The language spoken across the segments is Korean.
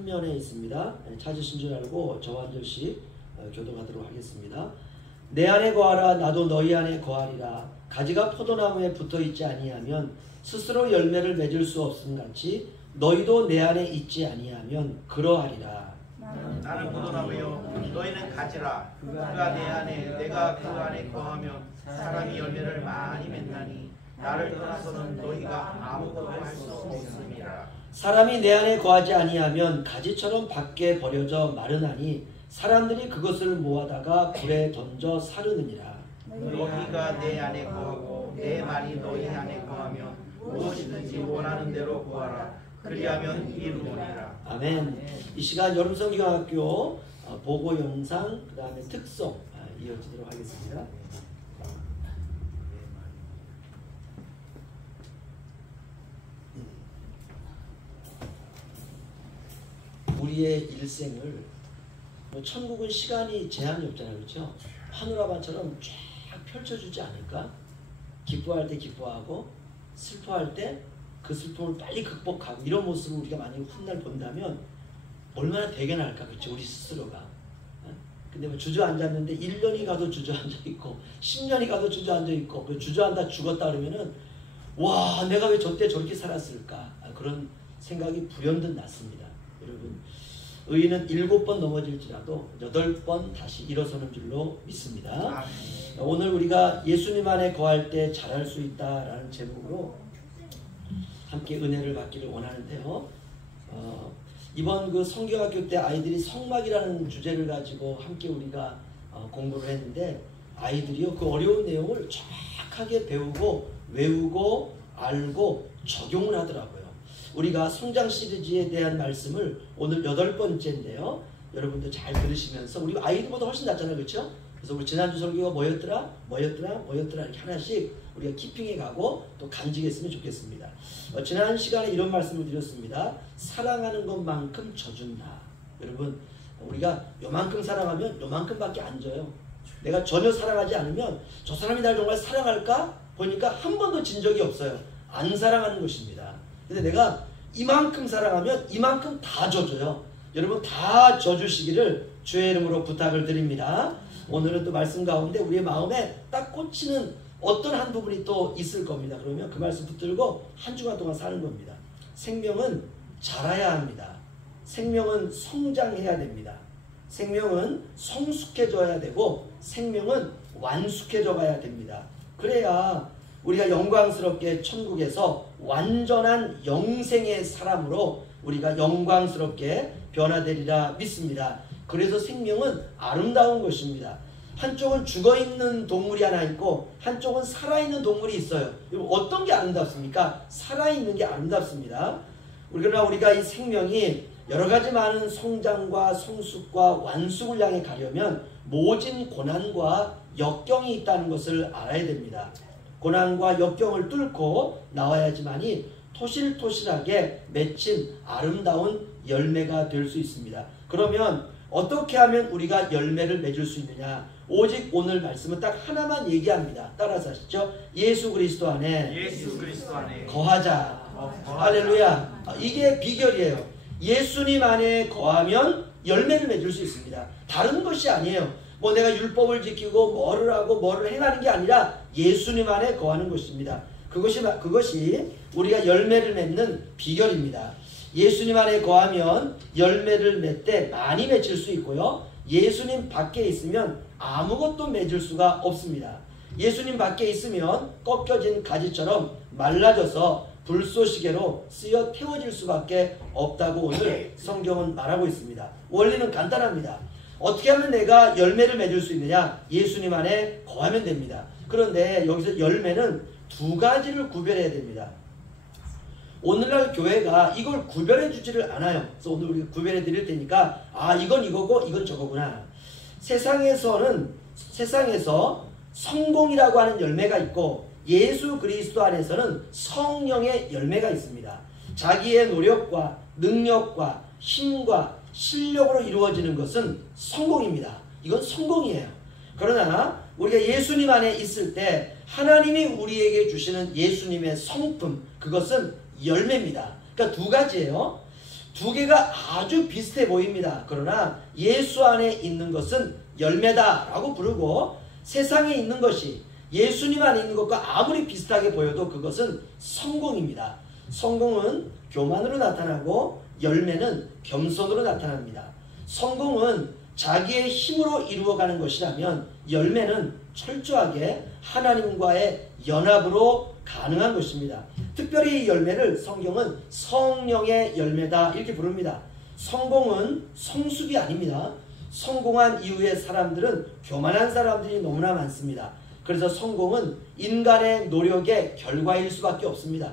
면에 있습니다. 찾으신 줄 알고 저와 한 절씩 교독하도록 하겠습니다. 내 안에 거하라 나도 너희 안에 거하리라. 가지가 포도나무에 붙어있지 아니하면 스스로 열매를 맺을 수 없음 같이 너희도 내 안에 있지 아니하면 그러하리라. 나는 포도나무요 너희는 가지라. 그가 내 안에 내가 그 안에 거하면 사람이 열매를 많이 맺나니 나를 떠나서는 너희가 아무것도 할 수 없음이라. 사람이 내 안에 거하지 아니하면 가지처럼 밖에 버려져 마르나니 사람들이 그것을 모아다가 불에 던져 사르느니라. 너희가 내 안에 거하고 내 말이 너희 안에 거하면 무엇이든지 원하는 대로 구하라. 그리하면 이루리라. 아멘. 이 시간 여름성경학교 보고 영상 그 다음에 특송 이어지도록 하겠습니다. 우리의 일생을 천국은 시간이 제한이 없잖아요. 그렇죠? 파노라마처럼 쫙 펼쳐주지 않을까? 기뻐할 때 기뻐하고 슬퍼할 때 그 슬픔을 빨리 극복하고 이런 모습을 우리가 만약에 훗날 본다면 얼마나 대견할까? 그렇죠? 우리 스스로가. 근데 뭐 주저앉았는데 1년이 가도 주저앉아있고 10년이 가도 주저앉아있고 그 주저앉아 죽었다 그러면은 와 내가 왜 저때 저렇게 살았을까? 그런 생각이 불현듯 났습니다. 여러분 의인은 7번 넘어질지라도 8번 다시 일어서는 줄로 믿습니다. 오늘 우리가 예수님 안에 거할 때 잘할 수 있다라는 제목으로 함께 은혜를 받기를 원하는데요. 이번 그 성경학교 때 아이들이 성막이라는 주제를 가지고 함께 우리가 공부를 했는데 아이들이요 그 어려운 내용을 정확하게 배우고 외우고 알고 적용을 하더라고요. 우리가 성장 시리즈에 대한 말씀을 오늘 8번째인데요. 여러분들 잘 들으시면서 우리 아이들보다 훨씬 낫잖아요. 그렇죠? 그래서 우리 지난주 설교가 뭐였더라 이렇게 하나씩 우리가 키핑해 가고 또 간직했으면 좋겠습니다. 지난 시간에 이런 말씀을 드렸습니다. 사랑하는 것만큼 져준다. 여러분 우리가 요만큼 사랑하면 요만큼밖에 안 져요. 내가 전혀 사랑하지 않으면 저 사람이 날 정말 사랑할까? 보니까 한 번도 진 적이 없어요. 안 사랑하는 것입니다. 근데 내가 이만큼 사랑하면 이만큼 다 져줘요. 여러분 다 져주시기를 주의 이름으로 부탁을 드립니다. 오늘은 또 말씀 가운데 우리의 마음에 딱 꽂히는 어떤 한 부분이 또 있을 겁니다. 그러면 그 말씀 붙들고 한 주간 동안 사는 겁니다. 생명은 자라야 합니다. 생명은 성장해야 됩니다. 생명은 성숙해져야 되고 생명은 완숙해져 가야 됩니다. 그래야 우리가 영광스럽게 천국에서 완전한 영생의 사람으로 우리가 영광스럽게 변화되리라 믿습니다. 그래서 생명은 아름다운 것입니다. 한쪽은 죽어있는 동물이 하나 있고 한쪽은 살아있는 동물이 있어요. 어떤 게 아름답습니까? 살아있는 게 아름답습니다. 그러나 우리가 이 생명이 여러가지 많은 성장과 성숙과 완숙을 향해 가려면 모진 고난과 역경이 있다는 것을 알아야 됩니다. 고난과 역경을 뚫고 나와야지만이 토실토실하게 맺힌 아름다운 열매가 될 수 있습니다. 그러면 어떻게 하면 우리가 열매를 맺을 수 있느냐? 오직 오늘 말씀은 딱 하나만 얘기합니다. 따라서 하시죠. 예수 그리스도 안에 거하자. 할렐루야. 이게 비결이에요. 예수님 안에 거하면 열매를 맺을 수 있습니다. 다른 것이 아니에요. 뭐 내가 율법을 지키고 뭐를 하고 뭐를 행하는 게 아니라 예수님 안에 거하는 것입니다. 그것이 우리가 열매를 맺는 비결입니다. 예수님 안에 거하면 열매를 맺되 많이 맺을 수 있고요. 예수님 밖에 있으면 아무것도 맺을 수가 없습니다. 예수님 밖에 있으면 꺾여진 가지처럼 말라져서 불쏘시개로 쓰여 태워질 수밖에 없다고 오늘 성경은 말하고 있습니다. 원리는 간단합니다. 어떻게 하면 내가 열매를 맺을 수 있느냐? 예수님 안에 거하면 됩니다. 그런데 여기서 열매는 두 가지를 구별해야 됩니다. 오늘날 교회가 이걸 구별해 주지를 않아요. 그래서 오늘 우리가 구별해 드릴 테니까 이건 이거고 이건 저거구나. 세상에서 성공이라고 하는 열매가 있고 예수 그리스도 안에서는 성령의 열매가 있습니다. 자기의 노력과 능력과 힘과 실력으로 이루어지는 것은 성공입니다. 이건 성공이에요. 그러나 우리가 예수님 안에 있을 때 하나님이 우리에게 주시는 예수님의 성품, 그것은 열매입니다. 그러니까 두 가지예요. 두 개가 아주 비슷해 보입니다. 그러나 예수 안에 있는 것은 열매다라고 부르고 세상에 있는 것이 예수님 안에 있는 것과 아무리 비슷하게 보여도 그것은 성공입니다. 성공은 교만으로 나타나고 열매는 겸손으로 나타납니다. 성공은 자기의 힘으로 이루어가는 것이라면 열매는 철저하게 하나님과의 연합으로 가능한 것입니다. 특별히 이 열매를 성경은 성령의 열매다 이렇게 부릅니다. 성공은 성숙이 아닙니다. 성공한 이후의 사람들은 교만한 사람들이 너무나 많습니다. 그래서 성공은 인간의 노력의 결과일 수밖에 없습니다.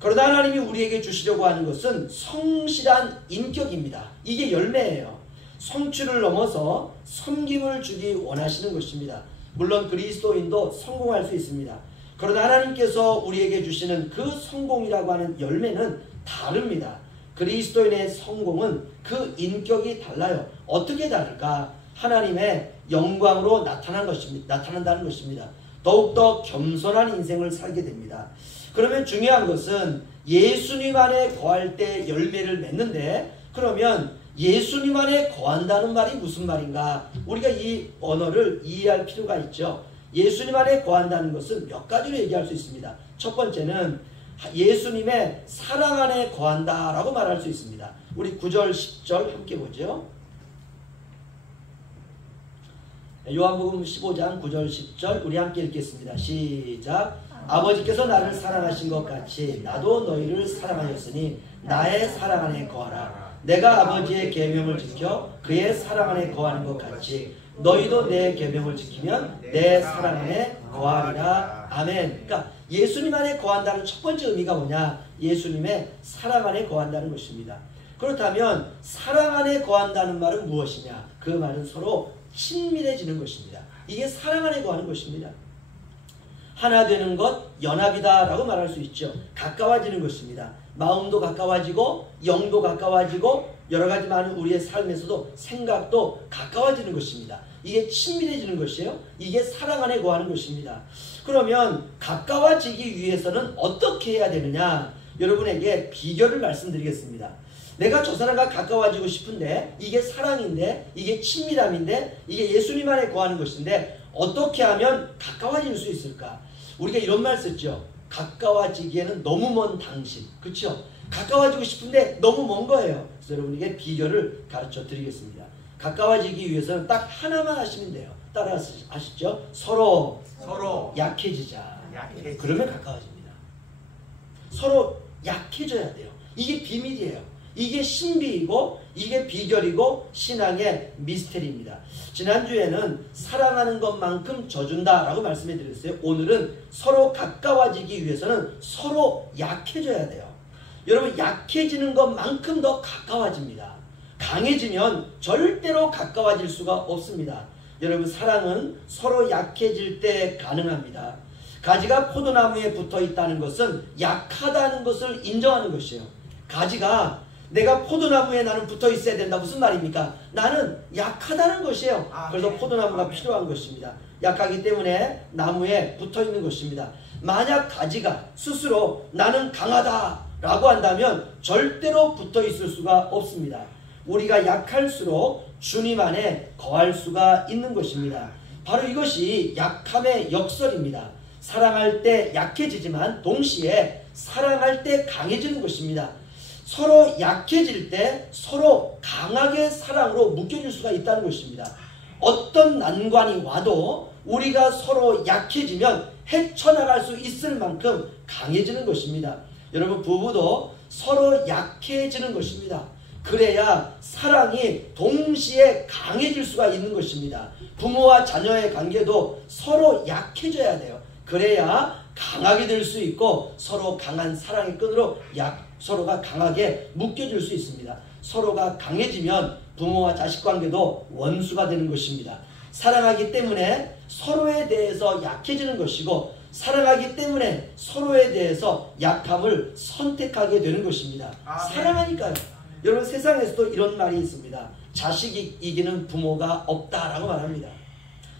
그러다 하나님이 우리에게 주시려고 하는 것은 성실한 인격입니다. 이게 열매예요. 성취를 넘어서 섬김을 주기 원하시는 것입니다. 물론 그리스도인도 성공할 수 있습니다. 그러나 하나님께서 우리에게 주시는 그 성공이라고 하는 열매는 다릅니다. 그리스도인의 성공은 그 인격이 달라요. 어떻게 다를까? 하나님의 영광으로 나타난다는 것입니다. 더욱더 겸손한 인생을 살게 됩니다. 그러면 중요한 것은 예수님 안에 거할 때 열매를 맺는데, 그러면 예수님 안에 거한다는 말이 무슨 말인가? 우리가 이 언어를 이해할 필요가 있죠. 예수님 안에 거한다는 것은 몇 가지로 얘기할 수 있습니다. 첫 번째는 예수님의 사랑 안에 거한다라고 말할 수 있습니다. 우리 9절 10절 함께 보죠. 요한복음 15장 9절 10절 우리 함께 읽겠습니다. 시작. 아버지께서 나를 사랑하신 것 같이 나도 너희를 사랑하였으니 나의 사랑 안에 거하라. 내가 아버지의 계명을 지켜 그의 사랑 안에 거하는 것 같이 너희도 내 계명을 지키면 내 사랑 안에 거하리라. 아멘. 그러니까 예수님 안에 거한다는 첫 번째 의미가 뭐냐? 예수님의 사랑 안에 거한다는 것입니다. 그렇다면 사랑 안에 거한다는 말은 무엇이냐? 그 말은 서로 친밀해지는 것입니다. 이게 사랑 안에 거하는 것입니다. 하나 되는 것, 연합이다 라고 말할 수 있죠. 가까워지는 것입니다. 마음도 가까워지고 영도 가까워지고 여러 가지 많은 우리의 삶에서도 생각도 가까워지는 것입니다. 이게 친밀해지는 것이에요. 이게 사랑 안에 거하는 것입니다. 그러면 가까워지기 위해서는 어떻게 해야 되느냐? 여러분에게 비결을 말씀드리겠습니다. 내가 저 사람과 가까워지고 싶은데 이게 사랑인데 이게 친밀함인데 이게 예수님 안에 거하는 것인데 어떻게 하면 가까워질 수 있을까? 우리가 이런 말 썼죠. 가까워지기에는 너무 먼 당신. 그렇죠? 가까워지고 싶은데 너무 먼 거예요. 그래서 여러분에게 비결을 가르쳐 드리겠습니다. 가까워지기 위해서는 딱 하나만 하시면 돼요. 따라 하시죠. 서로 약해지자. 그러면 가까워집니다. 서로 약해져야 돼요. 이게 비밀이에요. 이게 신비이고 이게 비결이고 신앙의 미스테리입니다. 지난주에는 사랑하는 것만큼 져준다 라고 말씀해 드렸어요. 오늘은 서로 가까워지기 위해서는 서로 약해져야 돼요. 여러분, 약해지는 것만큼 더 가까워집니다. 강해지면 절대로 가까워질 수가 없습니다. 여러분, 사랑은 서로 약해질 때 가능합니다. 가지가 포도나무에 붙어 있다는 것은 약하다는 것을 인정하는 것이에요. 가지가 내가 포도나무에 나는 붙어 있어야 된다. 무슨 말입니까? 나는 약하다는 것이에요. 그래서 포도나무가 필요한 것입니다. 약하기 때문에 나무에 붙어 있는 것입니다. 만약 가지가 스스로 나는 강하다 라고 한다면 절대로 붙어 있을 수가 없습니다. 우리가 약할수록 주님 안에 거할 수가 있는 것입니다. 바로 이것이 약함의 역설입니다. 사랑할 때 약해지지만 동시에 사랑할 때 강해지는 것입니다. 서로 약해질 때 서로 강하게 사랑으로 묶여질 수가 있다는 것입니다. 어떤 난관이 와도 우리가 서로 약해지면 헤쳐나갈 수 있을 만큼 강해지는 것입니다. 여러분, 부부도 서로 약해지는 것입니다. 그래야 사랑이 동시에 강해질 수가 있는 것입니다. 부모와 자녀의 관계도 서로 약해져야 돼요. 그래야 강하게 될 수 있고 서로 강한 사랑의 끈으로 서로가 강하게 묶여질 수 있습니다. 서로가 강해지면 부모와 자식 관계도 원수가 되는 것입니다. 사랑하기 때문에 서로에 대해서 약해지는 것이고 사랑하기 때문에 서로에 대해서 약함을 선택하게 되는 것입니다. 사랑하니까요. 여러분, 세상에서도 이런 말이 있습니다. 자식이 이기는 부모가 없다라고 말합니다.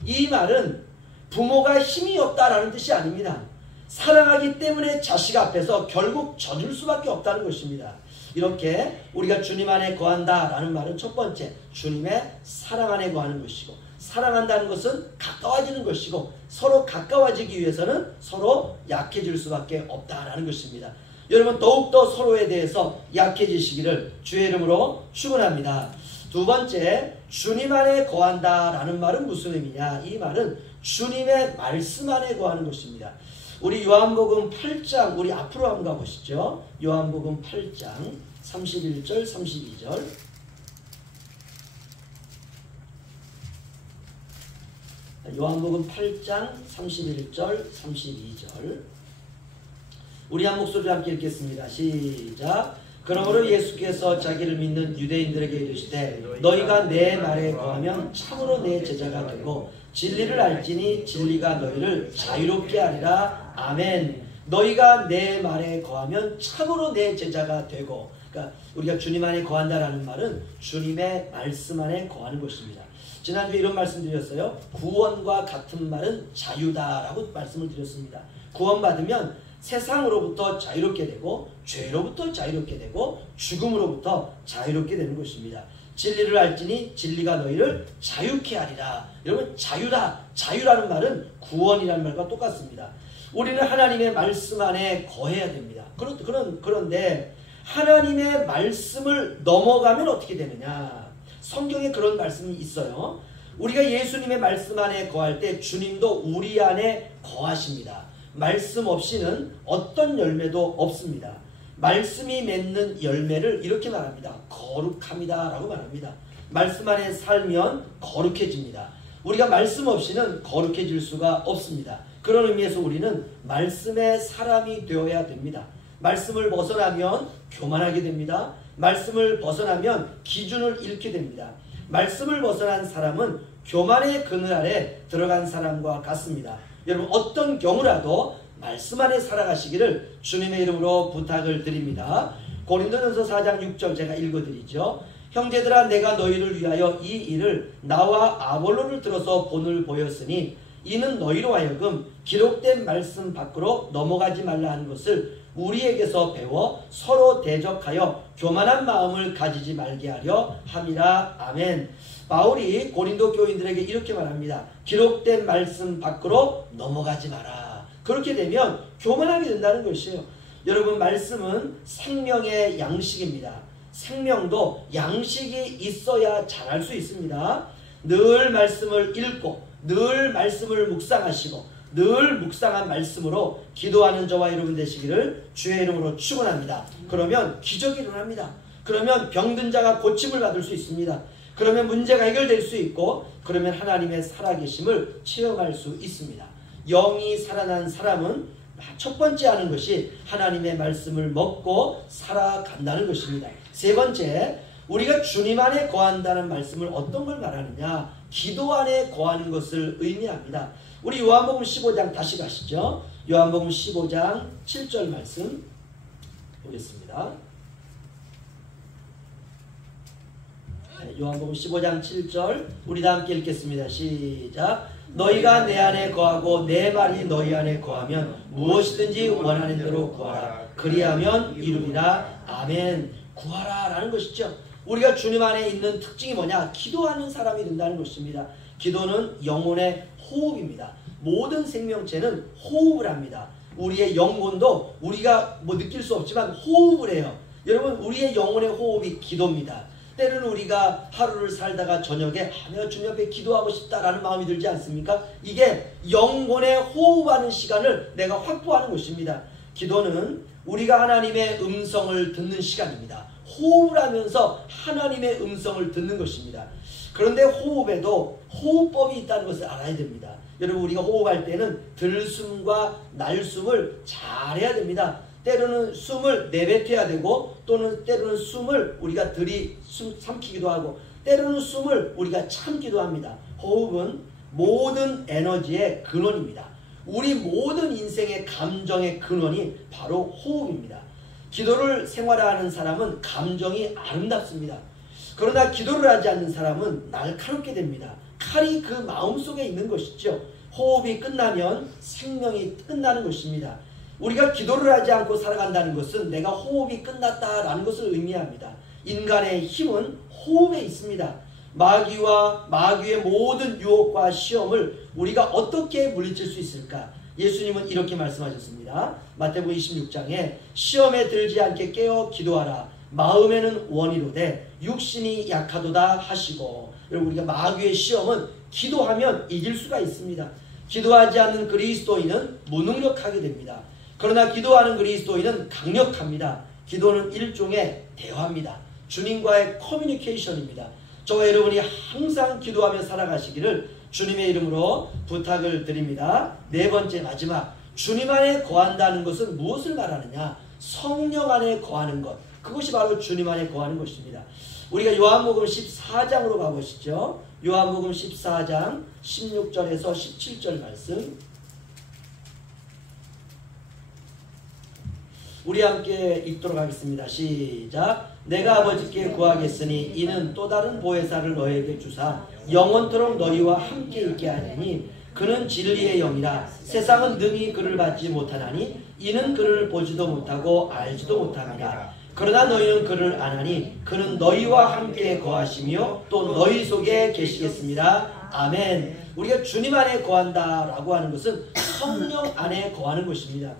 이 말은 부모가 힘이 없다라는 뜻이 아닙니다. 사랑하기 때문에 자식 앞에서 결국 져줄 수밖에 없다는 것입니다. 이렇게 우리가 주님 안에 거한다라는 말은 첫 번째 주님의 사랑 안에 거하는 것이고, 사랑한다는 것은 가까워지는 것이고, 서로 가까워지기 위해서는 서로 약해질 수밖에 없다라는 것입니다. 여러분 더욱더 서로에 대해서 약해지시기를 주의 이름으로 축원합니다. 두 번째, 주님 안에 거한다라는 말은 무슨 의미냐? 이 말은 주님의 말씀 안에 거하는 것입니다. 우리 요한복음 8장, 우리 앞으로 한번 가보시죠. 요한복음 8장 31절 32절. 요한복음 8장 31절 32절. 우리 한 목소리로 함께 읽겠습니다. 시작. 그러므로 예수께서 자기를 믿는 유대인들에게 이르시되 너희가 내 말에 거하면 참으로 내 제자가 되고 진리를 알지니 진리가 너희를 자유롭게 하리라. 아멘. 너희가 내 말에 거하면 참으로 내 제자가 되고, 그러니까 우리가 주님 안에 거한다라는 말은 주님의 말씀 안에 거하는 것입니다. 지난주에 이런 말씀 드렸어요. 구원과 같은 말은 자유다라고 말씀을 드렸습니다. 구원받으면 세상으로부터 자유롭게 되고, 죄로부터 자유롭게 되고, 죽음으로부터 자유롭게 되는 것입니다. 진리를 알지니 진리가 너희를 자유케 하리라. 여러분 자유다, 자유라는 말은 구원이라는 말과 똑같습니다. 우리는 하나님의 말씀 안에 거해야 됩니다. 그런데 하나님의 말씀을 넘어가면 어떻게 되느냐? 성경에 그런 말씀이 있어요. 우리가 예수님의 말씀 안에 거할 때 주님도 우리 안에 거하십니다. 말씀 없이는 어떤 열매도 없습니다. 말씀이 맺는 열매를 이렇게 말합니다. 거룩합니다 라고 말합니다. 말씀 안에 살면 거룩해집니다. 우리가 말씀 없이는 거룩해질 수가 없습니다. 그런 의미에서 우리는 말씀의 사람이 되어야 됩니다. 말씀을 벗어나면 교만하게 됩니다. 말씀을 벗어나면 기준을 잃게 됩니다. 말씀을 벗어난 사람은 교만의 그늘 아래 들어간 사람과 같습니다. 여러분 어떤 경우라도 말씀 안에 살아가시기를 주님의 이름으로 부탁을 드립니다. 고린도전서 4장 6절 제가 읽어드리죠. 형제들아 내가 너희를 위하여 이 일을 나와 아볼로를 들어서 본을 보였으니 이는 너희로 하여금 기록된 말씀 밖으로 넘어가지 말라 하는 것을 우리에게서 배워 서로 대적하여 교만한 마음을 가지지 말게 하려 함이라. 아멘. 바울이 고린도 교인들에게 이렇게 말합니다. 기록된 말씀 밖으로 넘어가지 마라. 그렇게 되면 교만하게 된다는 것이에요. 여러분 말씀은 생명의 양식입니다. 생명도 양식이 있어야 자랄 수 있습니다. 늘 말씀을 읽고 늘 말씀을 묵상하시고 늘 묵상한 말씀으로 기도하는 저와 여러분 되시기를 주의 이름으로 축원합니다. 그러면 기적이 일어납니다. 그러면 병든 자가 고침을 받을 수 있습니다. 그러면 문제가 해결될 수 있고, 그러면 하나님의 살아계심을 체험할 수 있습니다. 영이 살아난 사람은 첫 번째 하는 것이 하나님의 말씀을 먹고 살아간다는 것입니다. 세 번째, 우리가 주님 안에 거한다는 말씀을 어떤 걸 말하느냐? 기도 안에 거하는 것을 의미합니다. 우리 요한복음 15장 다시 가시죠. 요한복음 15장 7절 말씀 보겠습니다. 요한복음 15장 7절 우리 다 함께 읽겠습니다. 시작. 너희가 내 안에 거하고 내 말이 너희 안에 거하면 무엇이든지 원하는 대로 구하라. 그리하면 이루리라. 아멘. 구하라 라는 것이죠. 우리가 주님 안에 있는 특징이 뭐냐? 기도하는 사람이 된다는 것입니다. 기도는 영혼의 호흡입니다. 모든 생명체는 호흡을 합니다. 우리의 영혼도 우리가 느낄 수 없지만 호흡을 해요. 여러분 우리의 영혼의 호흡이 기도입니다. 때로는 우리가 하루를 살다가 저녁에 내가 주님 앞에 기도하고 싶다라는 마음이 들지 않습니까? 이게 영혼의 호흡하는 시간을 내가 확보하는 것입니다. 기도는 우리가 하나님의 음성을 듣는 시간입니다. 호흡을 하면서 하나님의 음성을 듣는 것입니다. 그런데 호흡에도 호흡법이 있다는 것을 알아야 됩니다. 여러분 우리가 호흡할 때는 들숨과 날숨을 잘 해야 됩니다. 때로는 숨을 내뱉어야 되고, 또는 때로는 숨을 우리가 삼키기도 하고, 때로는 숨을 우리가 참기도 합니다. 호흡은 모든 에너지의 근원입니다. 우리 모든 인생의 감정의 근원이 바로 호흡입니다. 기도를 생활하는 사람은 감정이 아름답습니다. 그러나 기도를 하지 않는 사람은 날카롭게 됩니다. 칼이 그 마음속에 있는 것이죠. 호흡이 끝나면 생명이 끝나는 것입니다. 우리가 기도를 하지 않고 살아간다는 것은 내가 호흡이 끝났다라는 것을 의미합니다. 인간의 힘은 호흡에 있습니다. 마귀와 마귀의 모든 유혹과 시험을 우리가 어떻게 물리칠 수 있을까? 예수님은 이렇게 말씀하셨습니다. 마태복음 26장에 시험에 들지 않게 깨어 기도하라. 마음에는 원이로되 육신이 약하도다 하시고. 여러분, 우리가 마귀의 시험은 기도하면 이길 수가 있습니다. 기도하지 않는 그리스도인은 무능력하게 됩니다. 그러나 기도하는 그리스도인은 강력합니다. 기도는 일종의 대화입니다. 주님과의 커뮤니케이션입니다. 저와 여러분이 항상 기도하며 살아가시기를 주님의 이름으로 부탁을 드립니다. 네 번째, 마지막, 주님 안에 거한다는 것은 무엇을 말하느냐? 성령 안에 거하는 것, 그것이 바로 주님 안에 거하는 것입니다. 우리가 요한복음 14장으로 가보시죠. 요한복음 14장 16절에서 17절 말씀, 우리 함께 읽도록 하겠습니다. 시작. 내가 아버지께 구하겠으니 이는 또 다른 보혜사를 너희에게 주사 영원토록 너희와 함께 있게 하리니 그는 진리의 영이라. 세상은 능히 그를 받지 못하나니 이는 그를 보지도 못하고 알지도 못합니다. 그러나 너희는 그를 아나니 그는 너희와 함께 거하시며 또 너희 속에 계시겠습니다. 아멘. 우리가 주님 안에 거한다라고 하는 것은 성령 안에 거하는 것입니다.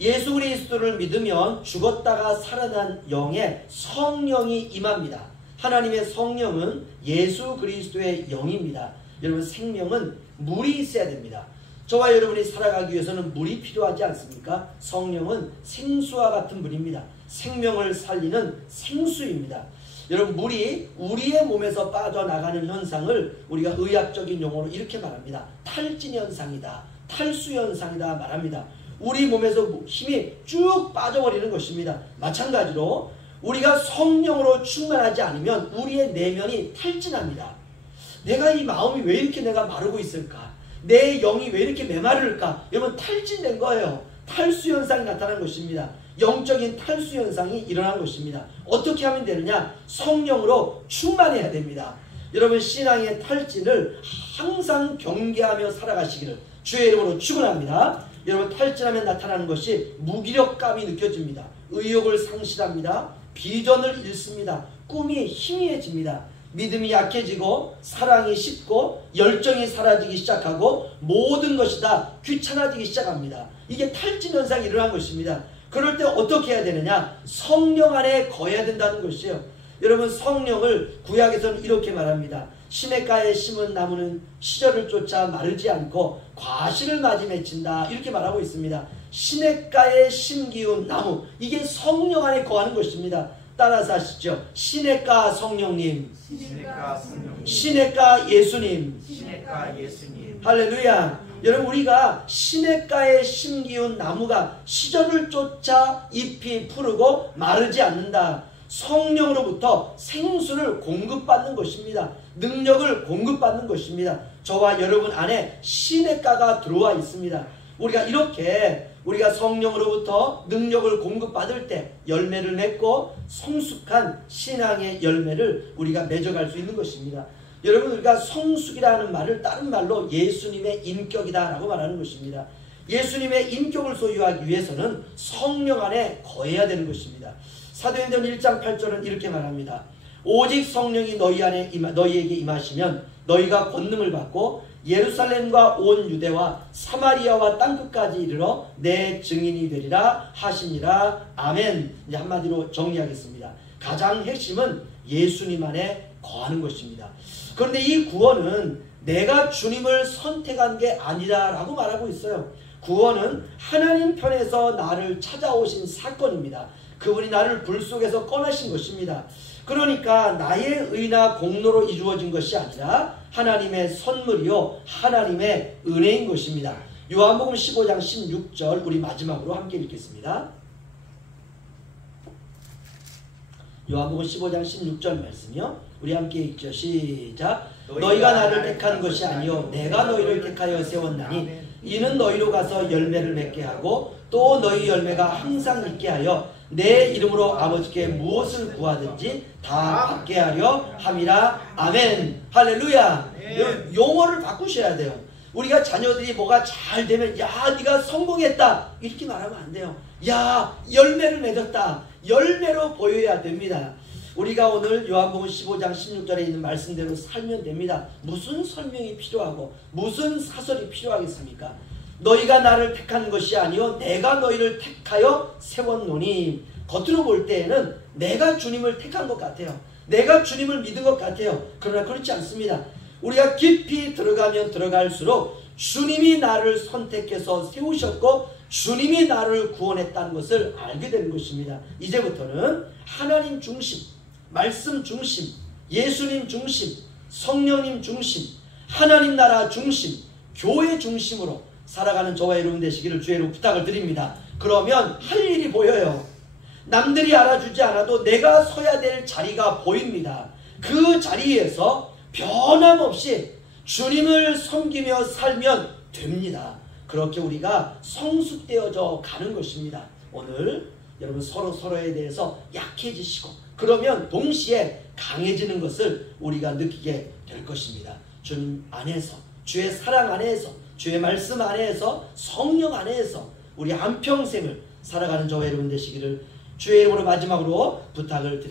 예수 그리스도를 믿으면 죽었다가 살아난 영에 성령이 임합니다. 하나님의 성령은 예수 그리스도의 영입니다. 여러분, 생명은 물이 있어야 됩니다. 저와 여러분이 살아가기 위해서는 물이 필요하지 않습니까? 성령은 생수와 같은 물입니다. 생명을 살리는 생수입니다. 여러분, 물이 우리의 몸에서 빠져나가는 현상을 우리가 의학적인 용어로 이렇게 말합니다. 탈진 현상이다, 탈수 현상이다 말합니다. 우리 몸에서 힘이 쭉 빠져버리는 것입니다. 마찬가지로 우리가 성령으로 충만하지 않으면 우리의 내면이 탈진합니다. 내가 이 마음이 왜 이렇게 내가 마르고 있을까? 내 영이 왜 이렇게 메마를까? 여러분, 탈진된 거예요. 탈수 현상이 나타난 것입니다. 영적인 탈수 현상이 일어난 것입니다. 어떻게 하면 되느냐? 성령으로 충만해야 됩니다. 여러분, 신앙의 탈진을 항상 경계하며 살아가시기를 주의 이름으로 축원합니다. 여러분, 탈진하면 나타나는 것이 무기력감이 느껴집니다. 의욕을 상실합니다. 비전을 잃습니다. 꿈이 희미해집니다. 믿음이 약해지고 사랑이 식고 열정이 사라지기 시작하고 모든 것이 다 귀찮아지기 시작합니다. 이게 탈진 현상이 일어난 것입니다. 그럴 때 어떻게 해야 되느냐? 성령 안에 거해야 된다는 것이에요. 여러분, 성령을 구약에서는 이렇게 말합니다. 시냇가에 심은 나무는 시절을 쫓아 마르지 않고 과실을 맞이 맺힌다, 이렇게 말하고 있습니다. 시냇가에 심기운 나무, 이게 성령 안에 거하는 것입니다. 따라서 하시죠. 시냇가 성령님, 시냇가 성령님, 시냇가 예수님, 시냇가 예수님. 할렐루야. 여러분, 우리가 시냇가에 심기운 나무가 시절을 쫓아 잎이 푸르고 마르지 않는다. 성령으로부터 생수를 공급받는 것입니다. 능력을 공급받는 것입니다. 저와 여러분 안에 시냇가가 들어와 있습니다. 우리가 성령으로부터 능력을 공급받을 때 열매를 맺고 성숙한 신앙의 열매를 우리가 맺어갈 수 있는 것입니다. 여러분, 우리가 성숙이라는 말을 다른 말로 예수님의 인격이다 라고 말하는 것입니다. 예수님의 인격을 소유하기 위해서는 성령 안에 거해야 되는 것입니다. 사도행전 1장 8절은 이렇게 말합니다. 오직 성령이 너희에게 임하시면 너희가 권능을 받고 예루살렘과 온 유대와 사마리아와 땅끝까지 이르러 내 증인이 되리라 하시니라. 아멘. 이제 한마디로 정리하겠습니다. 가장 핵심은 예수님 안에 거하는 것입니다. 그런데 이 구원은 내가 주님을 선택한 게 아니다라고 말하고 있어요. 구원은 하나님 편에서 나를 찾아오신 사건입니다. 그분이 나를 불 속에서 꺼내신 것입니다. 그러니까 나의 의나 공로로 이루어진 것이 아니라 하나님의 선물이요 하나님의 은혜인 것입니다. 요한복음 15장 16절 우리 마지막으로 함께 읽겠습니다. 요한복음 15장 16절 말씀이요. 우리 함께 읽죠. 시작. 너희가 나를 택한 것이 아니요 내가 너희를 택하여 세웠나니 이는 너희로 가서 열매를 맺게 하고 또 너희 열매가 항상 있게 하여 내 이름으로 아버지께 무엇을 구하든지 다 받게 하려 함이라. 아멘. 할렐루야. 용어를 바꾸셔야 돼요. 우리가 자녀들이 뭐가 잘 되면 야 네가 성공했다 이렇게 말하면 안 돼요. 야 열매를 맺었다. 열매로 보여야 됩니다. 우리가 오늘 요한복음 15장 16절에 있는 말씀대로 살면 됩니다. 무슨 설명이 필요하고 무슨 사설이 필요하겠습니까? 너희가 나를 택한 것이 아니요 내가 너희를 택하여 세웠노니. 겉으로 볼 때에는 내가 주님을 택한 것 같아요. 내가 주님을 믿은 것 같아요. 그러나 그렇지 않습니다. 우리가 깊이 들어가면 들어갈수록 주님이 나를 선택해서 세우셨고 주님이 나를 구원했다는 것을 알게 되는 것입니다. 이제부터는 하나님 중심, 말씀 중심, 예수님 중심, 성령님 중심, 하나님 나라 중심, 교회 중심으로 살아가는 저와 여러분 되시기를 주의 이름으로 부탁을 드립니다. 그러면 할 일이 보여요. 남들이 알아주지 않아도 내가 서야 될 자리가 보입니다. 그 자리에서 변함없이 주님을 섬기며 살면 됩니다. 그렇게 우리가 성숙되어져 가는 것입니다. 오늘 여러분 서로에 대해서 약해지시고 그러면 동시에 강해지는 것을 우리가 느끼게 될 것입니다. 주님 안에서, 주의 사랑 안에서, 주의 말씀 안에서, 성령 안에서 우리 한평생을 살아가는 저와 여러분 되시기를 주의 이름으로 마지막으로 부탁을 드립니다.